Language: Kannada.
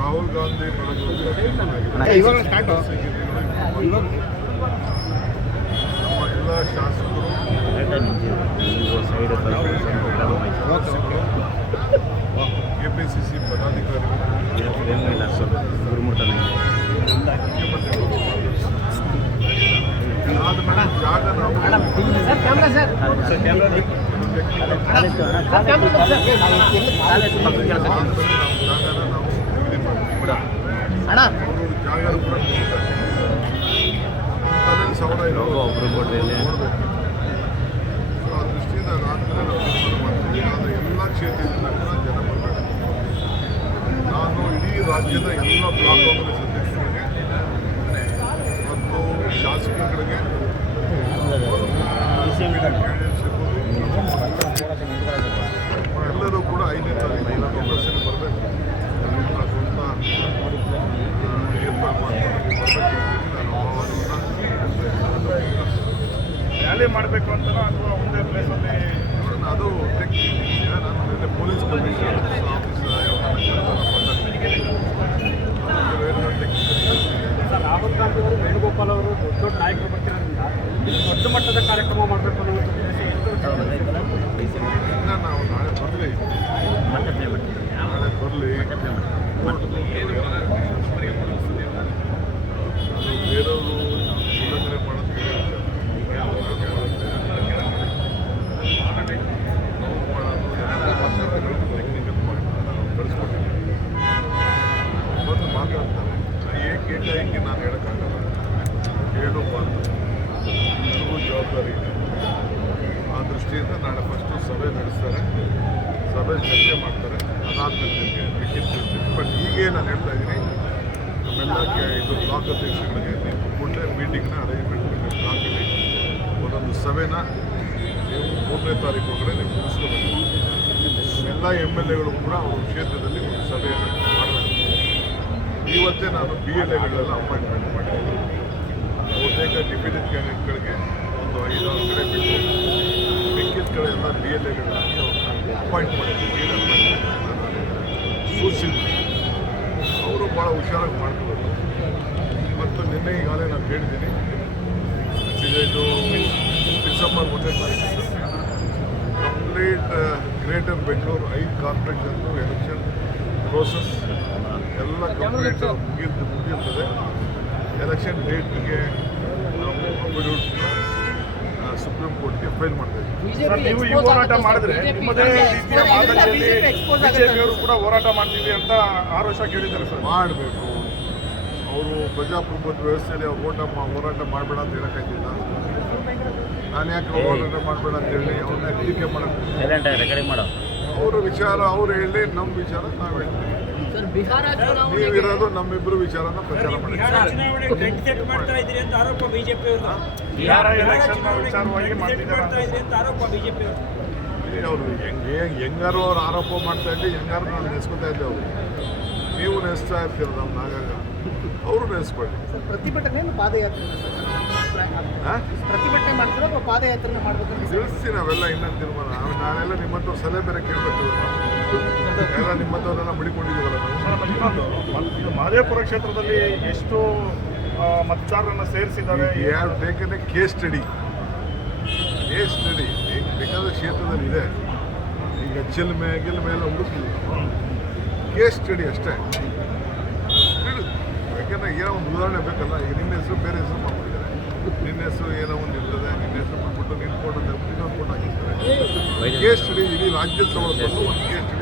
ರಾಹುಲ್ ಗಾಂಧಿ ಇವಾಗ ಸ್ಟಾರ್ಟ್ ನಮ್ಮ ಎಲ್ಲ ಶಾಸಕರು ಕೆಪಿಸಿಸಿ ಪದಾಧಿಕಾರಿಗಳು. ಆದ್ಮೇಲೆ ಜಾಗ ನಾವು ಜಾಗನ ನಾವು ಜಾಗ ಕೂಡ ತೀರ್ಮಾನ ಮಾಡ್ತೀವಿ ಆದರೆ ಎಲ್ಲ ಕ್ಷೇತ್ರದಿಂದ ಜನ ಬರಬೇಕು ನಾನು ಇಡೀ ರಾಜ್ಯದ ಎಲ್ಲ ಬ್ಲಾಕ್ ಕಾಂಗ್ರೆಸ್ ಅಧ್ಯಕ್ಷರಿಗೆ ಮತ್ತು ಶಾಸಕರಿಗೆ ಕ್ಯಾಂಡಿಡೇಟ್ಸ್ ಎಲ್ಲರೂ ಕೂಡ ಐದನೇ ತಾರೀಕು ಎಲ್ಲ ಕಾಂಗ್ರೆಸ್ಸಿಗೆ ಬರಬೇಕು ನನ್ನ ಸ್ವಂತ ಏರ್ಪಾಡು ಮಾಡ್ಕೊಂಡು ಬರಬೇಕು ನಾನು ಆಹ್ವಾನವನ್ನು ರ್ಯಾಲಿ ಮಾಡಬೇಕು ಅಂತ ಅಥವಾ ಒಂದೇ ಪ್ಲೇಸಲ್ಲಿ ಅಲ್ಲಿ ಅದು ನಾನು police commissioner office sir Rahul Gandhi ಅವರು ವೇಣುಗೋಪಾಲ್ ಅವರು ದೊಡ್ಡ ದೊಡ್ಡ ನಾಯಕರು ಬರ್ತಿರೋದ್ರಿಂದ ದೊಡ್ಡ ಮಟ್ಟದ ಕಾರ್ಯಕ್ರಮ ಮಾಡಬೇಕು ಅನ್ನೋ ಒಂದು ಉದ್ದೇಶ ಎಷ್ಟು ನಾವು ನಾಳೆ ಬರಲಿ ನಾಳೆ ಬರಲಿ ಅದು ಬೇರೆಯವರು ಉಲ್ಲಂಘನೆ ಮಾಡೋದು ಬೇರೆ ವಿಚಾರ. ನಾವು ಮಾಡೋದು ಎಲ್ಲ ಟೆಕ್ನಿಕಲ್ ಪಾಯಿಂಟ್ ನಾವು ಕಳಿಸ್ಕೊಟ್ಟಿದ್ದೀವಿ ಬಂದು ಮಾತಾಡ್ತಾರೆ ಏಕೆ ನಾನು ಹೇಳೋಕ್ಕಾಗಲ್ಲ. ಹೇಳು ಬಂದು. ಇವ್ರಿಗೂ ಜವಾಬ್ದಾರಿ ಇದೆ. ಆ ದೃಷ್ಟಿಯಿಂದ ನಾಳೆ ಫಸ್ಟು ಸಭೆ ನಡೆಸ್ತಾರೆ. ಸಭೆ ಚರ್ಚೆ ಮಾಡ್ತಾರೆ. ಅದಾದಮೇಲೆ ನಿಮಗೆ ಟಿಕೆಟ್ ಬಟ್ ಹೀಗೆ ನಾನು ಹೇಳ್ತಾ ಇದ್ದೀನಿ. ನಮ್ಮೆಲ್ಲ ಕೆ- ಇದು ಬ್ಲಾಕ್ ಅಧ್ಯಕ್ಷಗಳಿಗೆ ನೀವು ಕೂಡಲೇ ಮೀಟಿಂಗ್ನ ಅರೇಂಜ್ಮೆಂಟ್ ಬ್ಲಾಕಲ್ಲಿ ಒಂದೊಂದು ಸಭೆನ ನೀವು ಮೂರನೇ ತಾರೀಕು ಒಳಗಡೆ ನೀವು ಮುಗಿಸ್ಕೋಬೇಕು. ಎಲ್ಲ ಎಂ ಎಲ್ ಎಗಳು ಕೂಡ ಅವ್ರ ಕ್ಷೇತ್ರದಲ್ಲಿ ಇವತ್ತೇ ನಾನು ಬಿ ಎಲ್ ಎಗಳೆಲ್ಲ ಅಪಾಯಿಂಟ್ಮೆಂಟ್ ಮಾಡಿದ್ದೀನಿ. ಬಹುತೇಕ ಡಿಪ್ಯೂಟಿ ಕ್ಯಾಂಡಿಡೇಟ್ಗಳಿಗೆ ಒಂದು ಐದಾರು ಕಡೆ ಬಿಟ್ಟು ಮಿಕ್ಕಿದ ಕಡೆ ಎಲ್ಲ ಬಿ ಎಲ್ ಎಗಳಾಗಿ ಅವ್ರನ್ನ ಅಪಾಯಿಂಟ್ ಮಾಡಿದ್ದೀನಿ ಸೂಚಿಸಿದ್ವಿ ಅವರು ಭಾಳ ಹುಷಾರಾಗಿ ಮಾಡ್ಕೋಬೇಕು ಮತ್ತು ನಿನ್ನೆ ಈಗಾಗಲೇ ನಾನು ಹೇಳಿದ್ದೀನಿ ಇದು ಡಿಸೆಂಬರ್ ಒಂದನೇ ತಾರೀಕು ಕಂಪ್ಲೀಟ್ ಗ್ರೇಟರ್ ಬೆಂಗಳೂರು ಐದು ಕಾರ್ಪೊರೇಷನ್ದು ಎಲೆಕ್ಷನ್ ಪ್ರೋಸೆಸ್ ಎಲ್ಲ ಕಂಪ್ಲೀಟ್ ಮುಗಿದು ಮುಗಿಯುತ್ತದೆ. ಎಲೆಕ್ಷನ್ ಡೇಟ್ಗೆ ನಾವು ಅಫಿಡವಿಟ್ನ ಸುಪ್ರೀಂ ಕೋರ್ಟ್ಗೆ ಫೈಲ್ ಮಾಡ್ತಾ ಇದ್ದೀವಿ. ಸರ್ ನೀವು ಈ ಹೋರಾಟ ಮಾಡಿದ್ರೆ ನಿಮ್ಮದೇ ರೀತಿಯ ಮಾದರಿಯಲ್ಲಿ ಬಿಜೆಪಿಯವರು ಕೂಡ ಹೋರಾಟ ಮಾಡ್ತೀವಿ ಅಂತ ಆರೋಪ ಕೇಳಿದ್ದಾರೆ ಸರ್ ಮಾಡಬೇಕು. ಅವರು ಪ್ರಜಾಪ್ರಭುತ್ವ ವ್ಯವಸ್ಥೆಯಲ್ಲಿ ಅವ್ರು ಓಟ ಮಾ ಹೋರಾಟ ಮಾಡಬೇಡ ಅಂತ ಹೇಳೋಕ್ಕಾಗಿಲ್ಲ ನಾನು ಯಾಕೆ ಹೋರಾಟ ಮಾಡಬೇಡ ಅಂತ ಹೇಳಿ ಅವ್ರನ್ನ ಟೀಕೆ ಮಾಡೋಕ್ಕೆ ಸೈಲೆಂಟ್ ರೆಕಾರ್ಡಿಂಗ್ ಮಾಡೋ. ಅವರ ವಿಚಾರ ಅವ್ರು ಹೇಳಿ ನಮ್ಮ ವಿಚಾರ ನಾವು ಹೇಳ್ತೀವಿ. ನೀವಿರೋದು ನಮ್ಮಿಬ್ಬರು ವಿಚಾರನ ಪ್ರಚಾರ ಮಾಡಿ. ಚುನಾವಣೆ ಟ್ರೆಂಡ್ ಸೆಟ್ ಮಾಡ್ತಾ ಇದ್ರಿ ಅಂತ ಆರೋಪ ಬಿಜೆಪಿ ಬಿಹಾರ ಎಲೆಕ್ಷನ್ ವಿಚಾರವಾಗಿ ಮಾಡ್ತಾ ಇದ್ರಿ ಅಂತ ಆರೋಪ ಬಿಜೆಪಿ ಅವರು ಹೆಂಗೆ ಹೆಂಗಾರು ಅವ್ರು ಆರೋಪ ಮಾಡ್ತಾ ಇದ್ದೀವಿ ಹೆಂಗಾರು ನಾನು ನೆನೆಸ್ಕೊತಾ ಇದ್ದೆ ಅವರು. ನೀವು ನೆನೆಸ್ತಾ ಇರ್ತೀರ ನಮ್ಮ ಆಗಾಗ ಅವರು ನೆನೆಸ್ಕೊಳ್ಳಿ ಪ್ರತಿಭಟನೆಯನ್ನು ಪಾದಯಾತ್ರೆ ಪ್ರತಿಭಟನೆ ಮಾಡ್ತಾರೆ ಪಾದಯಾತ್ರೆ ಮಾಡಬೇಕು ತಿಳಿಸ್ತೀನಿ ನಾವೆಲ್ಲ ಇನ್ನೊಂದು ತೀರ್ಮಾನ. ನಾಳೆಲ್ಲ ನಿಮ್ಮ ಹತ್ರ ಸಲಹೆ ಬೇರೆ ಕೇಳಬೇಕು. ಎಲ್ಲ ನಿಮ್ಮ ಹತ್ರನೆಲ್ಲ ಮಡಿಕೊಂಡಿದ್ದೀವಲ್ಲ ಇನ್ನೊಂದು ಇದು ಮಹದೇವಪುರ ಕ್ಷೇತ್ರದಲ್ಲಿ ಎಷ್ಟು ಮತದಾರರನ್ನು ಸೇರಿಸಿದ್ದಾರೆ? ಯಾರು taken a case study case study ಬೇಕಾದ ಕ್ಷೇತ್ರದಲ್ಲಿ ಇದೆ ಈಗ ಚಿಲ್ಮೆ ಗಿಲ್ಮೆ ಎಲ್ಲ ಹುಡುಕಿಲ್ಲ ಕೇಸ್ ಸ್ಟಡಿ ಅಷ್ಟೇ. ಯಾಕೆಂದ್ರೆ ಏನೋ ಒಂದು ಉದಾಹರಣೆ ಬೇಕಲ್ಲ? ಈಗ ನಿನ್ನ ಹೆಸರು ಬೇರೆ ಹೆಸರು ಮಾಡ್ಬಿಟ್ಟಿದ್ದಾರೆ. ನಿನ್ನ ಹೆಸರು ಏನೋ ಒಂದು ಇರ್ತದೆ, ನಿನ್ನ ಹೆಸರು ಮಾಡ್ಬಿಟ್ಟು ನಿನ್ನ ಫೋಟೋ ಇನ್ನೊಂದು ಫೋಟೋ ಹಾಕಿರ್ತಾರೆ. ಕೇಸ್ ಸ್ಟಡಿ ಇಡೀ ರಾಜ್ಯದ ಒಂದು ಕೇಸ್ ಸ್ಟಡಿ